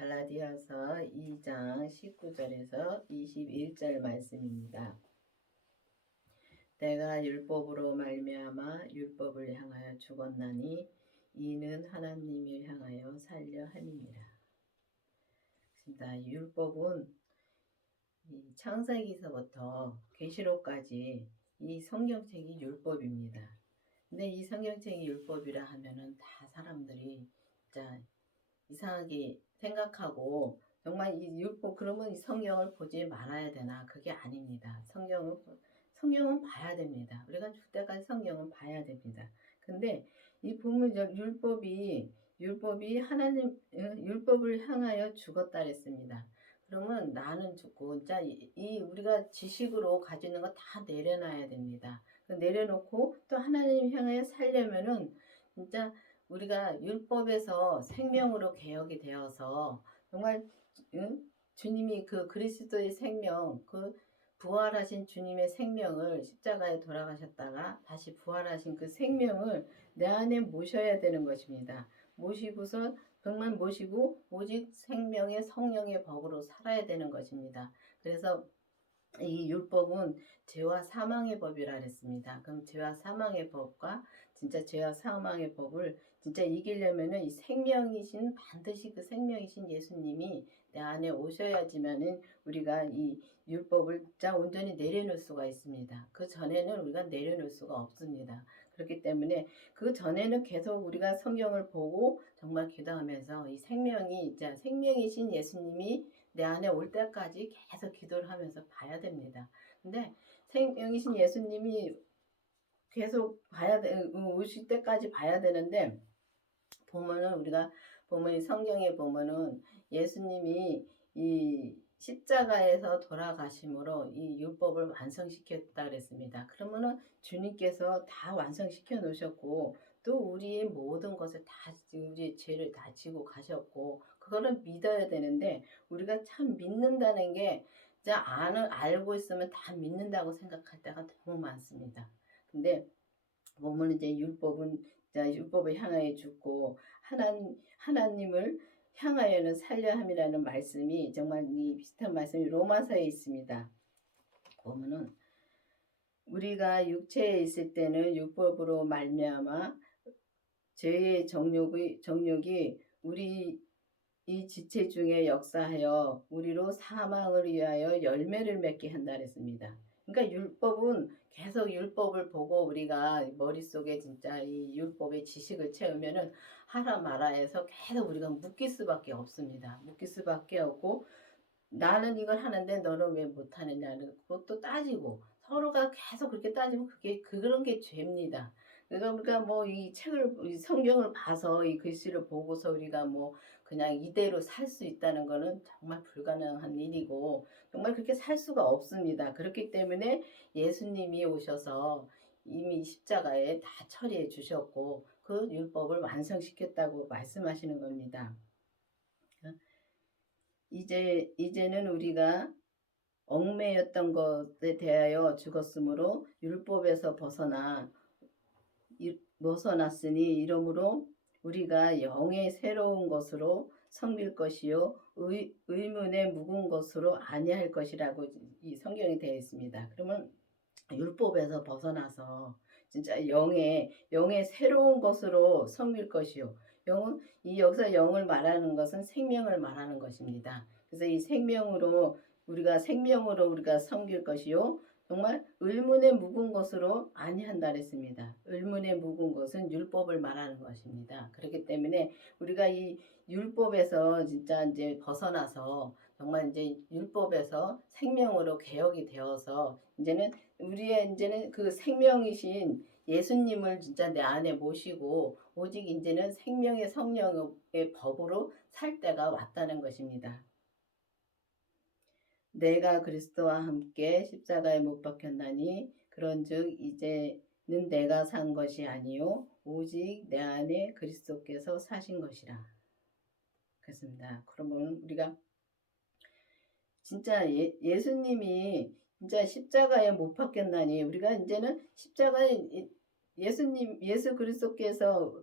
갈라디아서 2장 19절에서 21절 말씀입니다. 내가 율법으로 말미암아 율법을 향하여 죽었나니 이는 하나님을 향하여 살려 함이니라. 율법은 창세기서부터 계시록까지 이 성경책이 율법입니다. 근데 이 성경책이 율법이라 하면은 다 사람들이 진짜 이상하게 생각하고 정말 이 율법 그러면 이 성경을 보지 말아야 되나? 그게 아닙니다. 성경은 봐야 됩니다. 우리가 죽을 때까지 성경은 봐야 됩니다. 근데 이 보면 율법이 하나님 율법을 향하여 죽었다 그랬습니다. 그러면 나는 죽고 진짜 우리가 지식으로 가지는 거 다 내려놔야 됩니다. 내려놓고 또 하나님 향하여 살려면은 진짜 우리가 율법에서 생명으로 개혁이 되어서 정말 주님이 그 그리스도의 생명, 그 부활하신 주님의 생명을 십자가에 돌아가셨다가 다시 부활하신 그 생명을 내 안에 모셔야 되는 것입니다. 모시고서 정말 모시고 오직 생명의 성령의 법으로 살아야 되는 것입니다. 그래서 이 율법은 죄와 사망의 법이라 그랬습니다. 그럼 죄와 사망의 법과 진짜 죄와 사망의 법을 진짜 이기려면은 이 생명이신 반드시 그 생명이신 예수님이 내 안에 오셔야지만은 우리가 이 율법을 진짜 온전히 내려놓을 수가 있습니다. 그 전에는 우리가 내려놓을 수가 없습니다. 그렇기 때문에 그 전에는 계속 우리가 성경을 보고 정말 기도하면서 이 생명이신 예수님이 내 안에 올 때까지 계속 기도를 하면서 봐야 됩니다. 근데 생명이신 예수님이 계속 오실 때까지 봐야 되는데 우리가 보면 성경에 보면은 예수님이 이 십자가에서 돌아가심으로 이 율법을 완성시켰다 그랬습니다. 그러면은 주님께서 다 완성시켜 놓으셨고 또 우리의 모든 것을 우리의 죄를 다 지고 가셨고 그거를 믿어야 되는데 우리가 참 믿는다는 게 진짜 알고 있으면 다 믿는다고 생각할 때가 너무 많습니다. 근데 보면 이제 율법을 향하여 죽고 하나님을 향하여는 살려 함이라는 말씀이 정말 이 비슷한 말씀이 로마서에 있습니다. 보면은 우리가 육체에 있을 때는 율법으로 말미암아 죄의 정욕이 우리 이 지체 중에 역사하여 우리로 사망을 위하여 열매를 맺게 한다 그랬습니다. 그러니까 율법은 계속 율법을 보고 우리가 머릿속에 진짜 이 율법의 지식을 채우면은 하라 마라 해서 계속 우리가 묶일 수밖에 없습니다. 묶일 수밖에 없고 나는 이걸 하는데 너는 왜 못하느냐는 그것도 따지고 서로가 계속 그렇게 따지면 그런 게 죄입니다. 그러니까 뭐 이 성경을 봐서 이 글씨를 보고서 우리가 뭐 그냥 이대로 살 수 있다는 거는 정말 불가능한 일이고 정말 그렇게 살 수가 없습니다. 그렇기 때문에 예수님이 오셔서 이미 십자가에 다 처리해 주셨고 그 율법을 완성시켰다고 말씀하시는 겁니다. 이제는 우리가 얽매였던 것에 대하여 죽었으므로 율법에서 벗어났으니 이러므로 우리가 영의 새로운 것으로 섬길 것이요 의문에 묵은 것으로 아니할 것이라고 이 성경이 되어 있습니다. 그러면 율법에서 벗어나서 진짜 영의 새로운 것으로 섬길 것이요. 여기서 영을 말하는 것은 생명을 말하는 것입니다. 그래서 이 우리가 섬길 것이요. 정말 의문에 묵은 것으로 아니한다 그랬습니다. 의문에 묵은 것은 율법을 말하는 것입니다. 그렇기 때문에 우리가 이 율법에서 진짜 이제 벗어나서 정말 이제 율법에서 생명으로 개혁이 되어서 이제는 그 생명이신 예수님을 진짜 내 안에 모시고 오직 이제는 생명의 성령의 법으로 살 때가 왔다는 것입니다. 내가 그리스도와 함께 십자가에 못 박혔나니 그런즉 이제는 내가 산 것이 아니요 오직 내 안에 그리스도께서 사신 것이라. 그렇습니다. 그러면 우리가 진짜 예수님이 진짜 십자가에 못 박혔나니 우리가 이제는 십자가에 예수 그리스도께서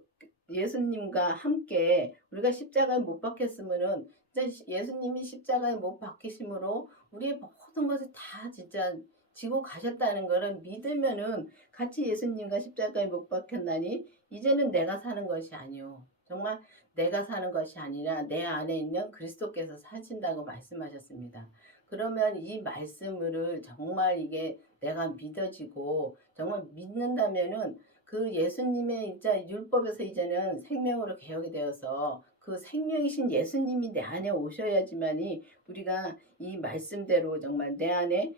예수님과 함께 우리가 십자가에 못 박혔으면은 진짜 예수님이 십자가에 못 박히심으로 우리의 모든 것을 다 진짜 지고 가셨다는 거를 믿으면은 같이 예수님과 십자가에 못 박혔나니 이제는 내가 사는 것이 아니요 정말 내가 사는 것이 아니라 내 안에 있는 그리스도께서 사신다고 말씀하셨습니다. 그러면 이 말씀을 정말 이게 내가 믿어지고 정말 믿는다면은 그 예수님의 진짜 율법에서 이제는 생명으로 개혁이 되어서 그 생명이신 예수님이 내 안에 오셔야지만이 우리가 이 말씀대로 정말 내 안에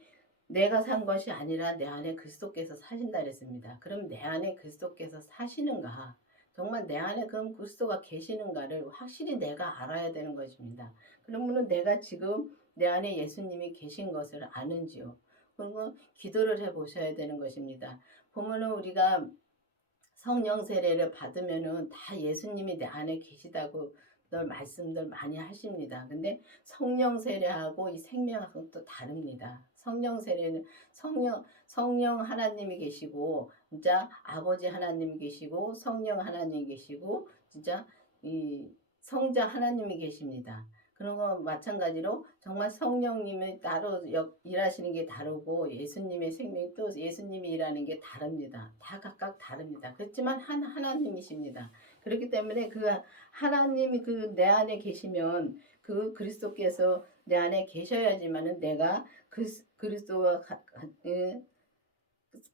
내가 산 것이 아니라 내 안에 그리스도께서 사신다 그랬습니다. 그럼 내 안에 그리스도께서 사시는가? 정말 내 안에 그럼 그리스도가 계시는가를 확실히 내가 알아야 되는 것입니다. 그러면은 내가 지금 내 안에 예수님이 계신 것을 아는지요. 그리고 기도를 해 보셔야 되는 것입니다. 보면은 우리가 성령 세례를 받으면은 다 예수님이 내 안에 계시다고 늘 말씀들 많이 하십니다. 근데 성령 세례하고 이 생명하고는 또 다릅니다. 성령 세례는 성령 하나님이 계시고 진짜 아버지 하나님이 계시고 성령 하나님이 계시고 진짜 이 성자 하나님이 계십니다. 그런 거 마찬가지로 정말 성령님이 따로 일하시는 게 다르고 예수님의 생명이 또 예수님이 일하는 게 다릅니다. 다 각각 다릅니다. 그렇지만 하나님이십니다. 그렇기 때문에 그 하나님이 그 내 안에 계시면 그 그리스도께서 내 안에 계셔야지만은 내가 그리스도와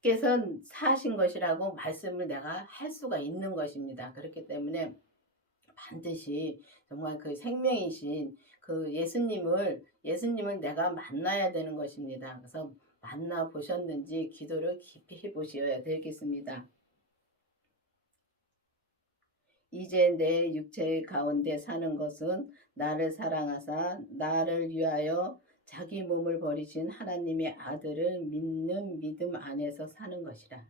께서 사신 것이라고 말씀을 내가 할 수가 있는 것입니다. 그렇기 때문에 반드시 정말 그 생명이신 그 예수님을 내가 만나야 되는 것입니다. 그래서 만나 보셨는지 기도를 깊이 해 보셔야 되겠습니다. 이제 내 육체 가운데 사는 것은 나를 사랑하사 나를 위하여 자기 몸을 버리신 하나님의 아들을 믿는 믿음 안에서 사는 것이라.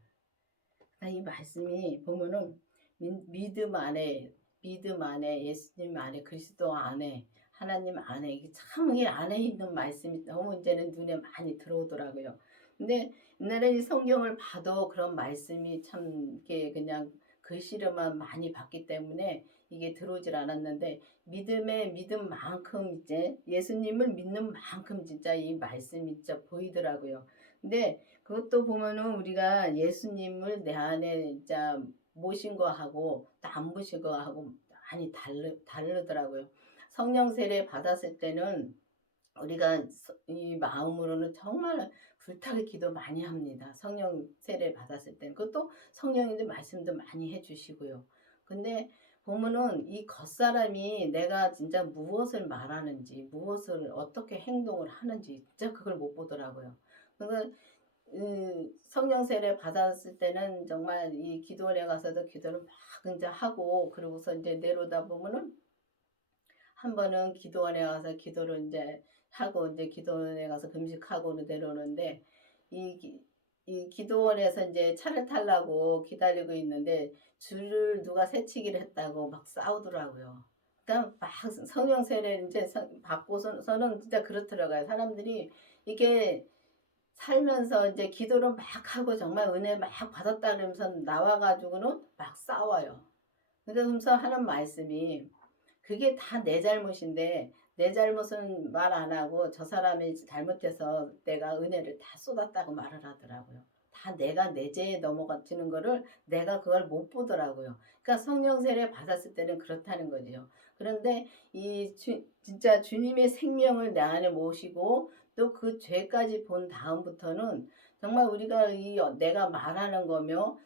이 말씀이 보면은 믿음 안에 예수님 안에 그리스도 안에 하나님 안에 이게 참 이 안에 있는 말씀이 너무 이제는 눈에 많이 들어오더라고요. 근데 옛날에 이 성경을 봐도 그런 말씀이 참 이게 그냥 글씨로만 많이 봤기 때문에 이게 들어오질 않았는데 믿음의 믿음만큼 이제 예수님을 믿는 만큼 진짜 이 말씀이 진짜 보이더라고요. 근데 그것도 보면은 우리가 예수님을 내 안에 진짜 모신 거하고 또 안 모신 거하고 많이 다르더라고요. 성령 세례 받았을 때는 우리가 이 마음으로는 정말 불타게 기도 많이 합니다. 성령 세례 받았을 때는 그것도 성령님들 말씀도 많이 해주시고요. 근데 보면은 이 겉사람이 내가 진짜 무엇을 말하는지 무엇을 어떻게 행동을 하는지 진짜 그걸 못 보더라고요. 그러니까 성령 세례 받았을 때는 정말 이 기도원에 가서도 기도를 막 이제 하고 그러고서 이제 내려오다 보면은 한 번은 기도원에 가서 기도를 이제 하고 이제 기도원에 가서 금식하고 내려오는데 이, 이 기도원에서 이제 차를 타려고 기다리고 있는데 줄을 누가 새치기를 했다고 막 싸우더라고요. 그러니까 막 성령 세례를 이제 받고서는 진짜 그렇더라고요. 사람들이 이게 살면서 이제 기도를 막 하고 정말 은혜 막 받았다 그러면서 나와가지고는 막 싸워요. 그러면서 하는 말씀이 그게 다 내 잘못인데 내 잘못은 말 안 하고 저 사람이 잘못해서 내가 은혜를 다 쏟았다고 말을 하더라고요. 다 내가 내 죄에 넘어가지는 거를 내가 그걸 못 보더라고요. 그러니까 성령 세례 받았을 때는 그렇다는 거죠. 그런데 진짜 주님의 생명을 내 안에 모시고 또 그 죄까지 본 다음부터는 정말 우리가 내가 말하는 거며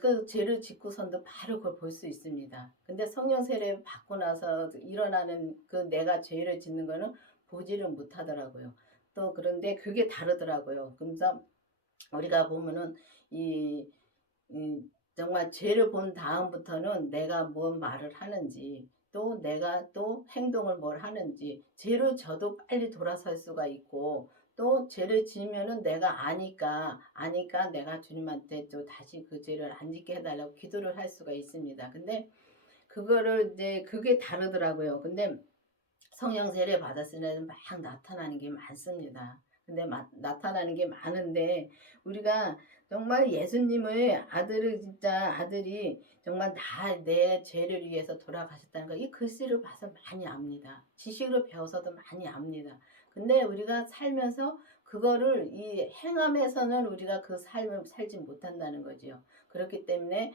그 죄를 짓고선도 바로 그걸 볼 수 있습니다. 근데 성령 세례 받고 나서 일어나는 그 내가 죄를 짓는 거는 보지를 못하더라고요. 또 그런데 그게 다르더라고요. 그래서 우리가 보면은 이, 이 정말 죄를 본 다음부터는 내가 뭔 말을 하는지 또 내가 또 행동을 뭘 하는지 죄를 져도 빨리 돌아설 수가 있고 또 죄를 지으면은 내가 아니까 내가 주님한테 또 다시 그 죄를 안 짓게 해달라고 기도를 할 수가 있습니다. 근데 그거를 이제 그게 다르더라고요. 근데 성령 세례 받았을 때는 막 나타나는 게 많습니다. 근데 나타나는 게 많은데 우리가 정말 예수님의 아들을 진짜 아들이 정말 다 내 죄를 위해서 돌아가셨다는 거 이 글씨를 봐서 많이 압니다. 지식으로 배워서도 많이 압니다. 근데 우리가 살면서 그거를 이 행함에서는 우리가 그 삶을 살지 못한다는 거지요. 그렇기 때문에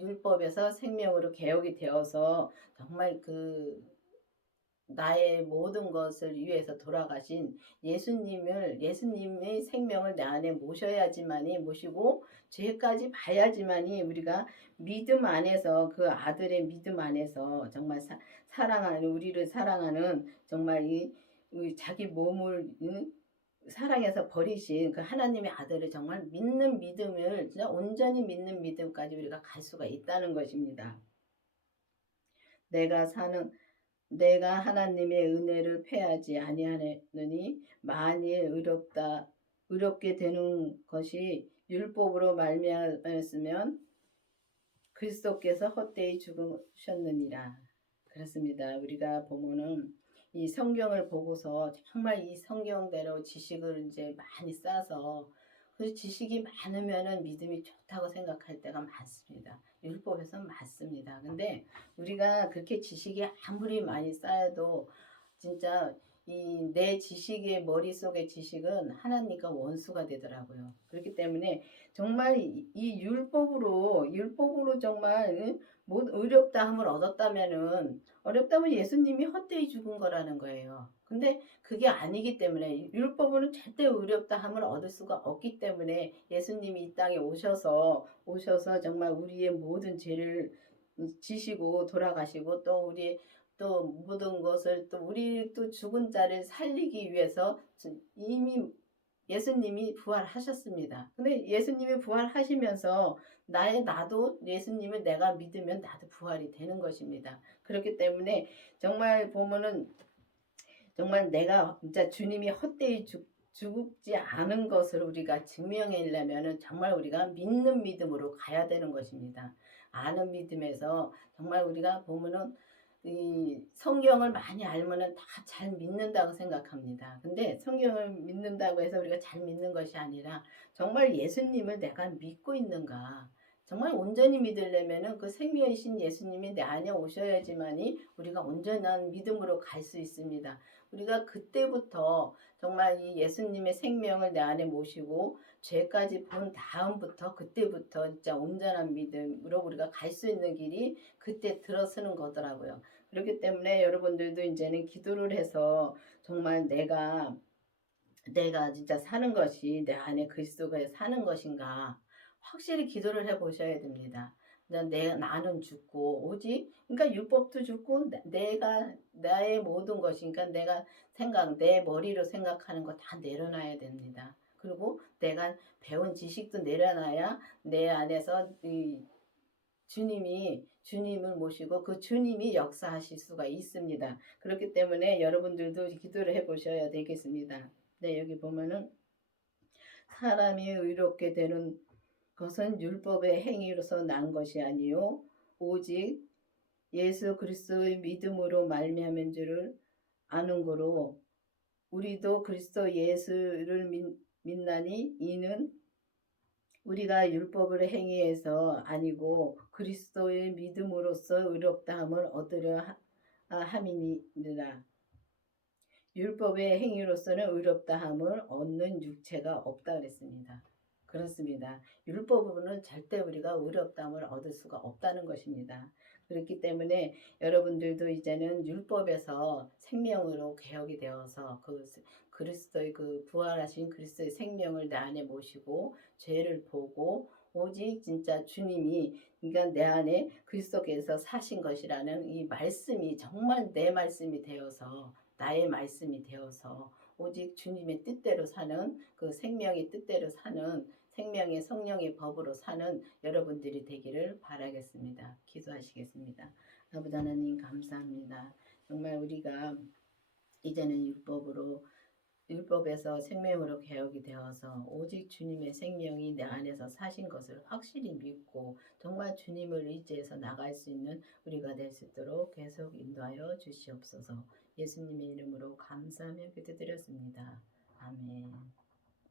율법에서 생명으로 개혁이 되어서 정말 그 나의 모든 것을 위해서 돌아가신 예수님의 생명을 내 안에 모셔야지만이 모시고 죄까지 봐야지만이 우리가 믿음 안에서 그 아들의 믿음 안에서 정말 사랑하는 우리를 사랑하는 정말 이 자기 몸을 사랑해서 버리신 그 하나님의 아들을 정말 믿는 믿음을 진짜 온전히 믿는 믿음까지 우리가 갈 수가 있다는 것입니다. 내가 사는 내가 하나님의 은혜를 패하지 아니하느니 만일 의롭게 되는 것이 율법으로 말미암았으면 그리스도께서 헛되이 죽으셨느니라. 그렇습니다. 우리가 보면은 이 성경을 보고서 정말 이 성경대로 지식을 이제 많이 쌓아서 그 지식이 많으면은 믿음이 좋다고 생각할 때가 많습니다. 율법에서는 맞습니다. 근데 우리가 그렇게 지식이 아무리 많이 쌓여도 진짜 이 내 지식의 머릿속의 지식은 하나님과 원수가 되더라고요. 그렇기 때문에 정말 이 율법으로 정말 뭐 의롭다함을 얻었다면은 어렵다면 예수님이 헛되이 죽은 거라는 거예요. 근데 그게 아니기 때문에 율법으로는 절대 의롭다함을 얻을 수가 없기 때문에 예수님이 이 땅에 오셔서 정말 우리의 모든 죄를 지시고 돌아가시고 또 우리 또 모든 것을 또 우리 또 죽은 자를 살리기 위해서 이미 예수님이 부활하셨습니다. 근데 예수님이 부활하시면서 나도 예수님을 내가 믿으면 나도 부활이 되는 것입니다. 그렇기 때문에 정말 보면은 정말 내가 진짜 주님이 헛되이 죽지 않은 것을 우리가 증명하려면은 정말 우리가 믿는 믿음으로 가야 되는 것입니다. 아는 믿음에서 정말 우리가 보면은 이 성경을 많이 알면은 다 잘 믿는다고 생각합니다. 근데 성경을 믿는다고 해서 우리가 잘 믿는 것이 아니라 정말 예수님을 내가 믿고 있는가? 정말 온전히 믿으려면은 그 생명이신 예수님이 내 안에 오셔야지만이 우리가 온전한 믿음으로 갈 수 있습니다. 우리가 그때부터 정말 이 예수님의 생명을 내 안에 모시고 죄까지 본 다음부터 그때부터 진짜 온전한 믿음으로 우리가 갈 수 있는 길이 그때 들어서는 거더라고요. 그렇기 때문에 여러분들도 이제는 기도를 해서 정말 내가 진짜 사는 것이 내 안에 그리스도가 사는 것인가 확실히 기도를 해 보셔야 됩니다. 나는 죽고 오직 그러니까 율법도 죽고 내가 나의 모든 것이 그러니까 내 머리로 생각하는 거 다 내려놔야 됩니다. 그리고 내가 배운 지식도 내려놔야 내 안에서 이 주님을 모시고 그 주님이 역사하실 수가 있습니다. 그렇기 때문에 여러분들도 기도를 해 보셔야 되겠습니다. 네, 여기 보면은 사람이 의롭게 되는 것은 율법의 행위로서 난 것이 아니요 오직 예수 그리스도의 믿음으로 말미암은 줄을 아는 거로 우리도 그리스도 예수를 믿나니 이는 우리가 율법을 행위해서 아니고 그리스도의 믿음으로써 의롭다함을 얻으려 함이니라. 율법의 행위로서는 의롭다함을 얻는 육체가 없다 그랬습니다. 그렇습니다. 율법으로는 절대 우리가 의롭다함을 얻을 수가 없다는 것입니다. 그렇기 때문에 여러분들도 이제는 율법에서 생명으로 개혁이 되어서 그리스도의 그 부활하신 그리스도의 생명을 내 안에 모시고 죄를 보고 오직 진짜 주님이 그러니까 내 안에 그리스도께서 사신 것이라는 이 말씀이 정말 내 말씀이 되어서 나의 말씀이 되어서 오직 주님의 뜻대로 사는 그 생명의 뜻대로 사는 생명의 성령의 법으로 사는 여러분들이 되기를 바라겠습니다. 기도하시겠습니다. 아버지 하나님 감사합니다. 정말 우리가 이제는 율법에서 생명으로 개혁이 되어서 오직 주님의 생명이 내 안에서 사신 것을 확실히 믿고 정말 주님을 의지해서 나갈 수 있는 우리가 될 수 있도록 계속 인도하여 주시옵소서. 예수님의 이름으로 감사하며 기도드렸습니다. 아멘.